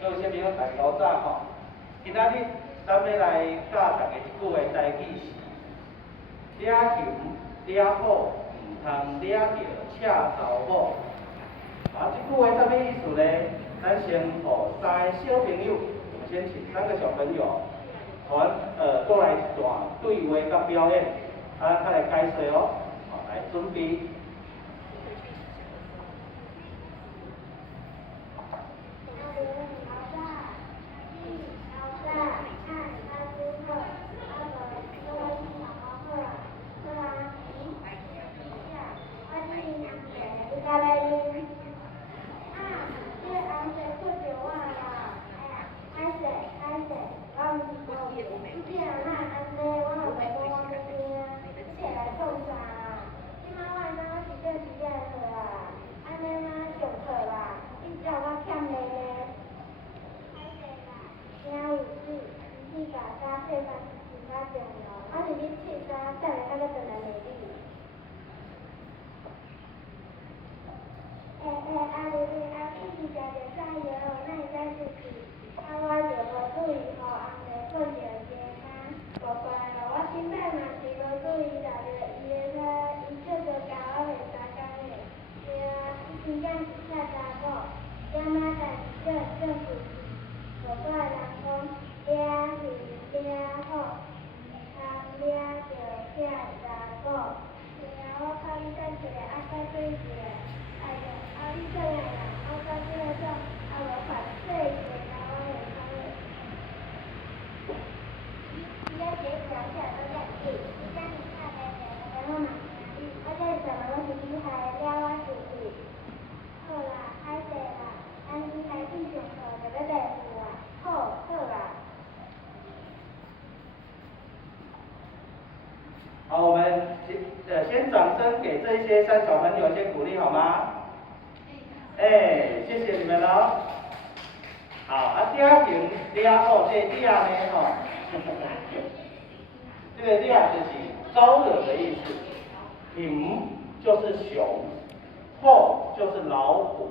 各位小朋友大家早吼。今仔日咱要来教大家一句的台语是：掠熊掠虎，唔通掠着赤查某。啊，这句话什么意思呢？咱先互三个小朋友，我们先请3个小朋友过来一段对话甲表演，啊，咱来解说哦。好，来准备。好，我们先掌声给这些3小朋友先鼓励好吗？谢谢你们哦。好，啊，掠熊掠虎，这掠呢吼，这个掠就是招惹的意思，熊就是熊，虎就是老虎，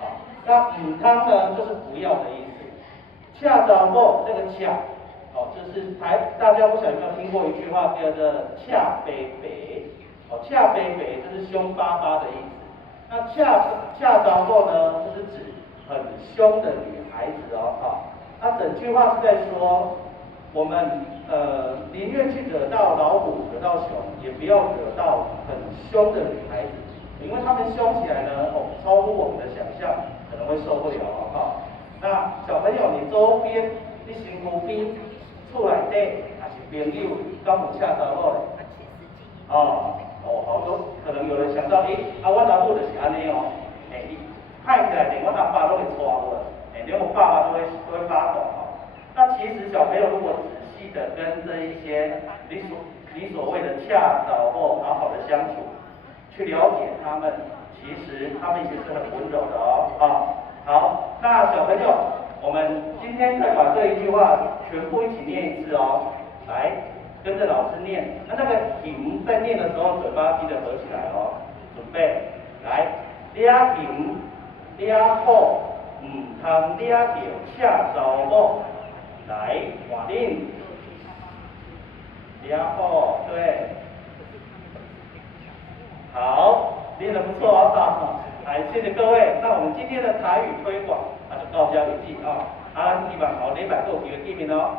好，那唔通呢就是不要的意思，恰查某这个恰。哦，就是大家不晓得有没有听过一句话叫做“恰北北”，哦，恰北北就是凶巴巴的意思。那恰查某呢，就是指很凶的女孩子哦，哈。那整句话是在说，我们宁愿去惹到老虎、惹到熊，也不要惹到很凶的女孩子，因为她们凶起来呢，哦，超乎我们的想象，可能会受不了哦，哈。那小朋友，你周边、你身躯边。厝内底也是朋友，敢有恰查某嘞？好多可能有人想到，我老母就是安尼哦，派起来连我阿爸都会抓我，连我爸爸都会发抖哦。那其实小朋友如果仔细的跟这一些你所谓的恰查某好好的相处，去了解他们，其实他们也是很温柔的哦。好，那小朋友。我们今天再把这一句话全部一起念一次哦，来跟着老师念。那个“熊”在念的时候，嘴巴记得合起来哦。准备，来，掠熊掠虎，唔通掠着恰查某。来，换恁掠虎，对，好，练得不错哦。来，谢谢各位。那我们今天的台语推广。就到这为止啊！希望后礼拜还有机会见面哦。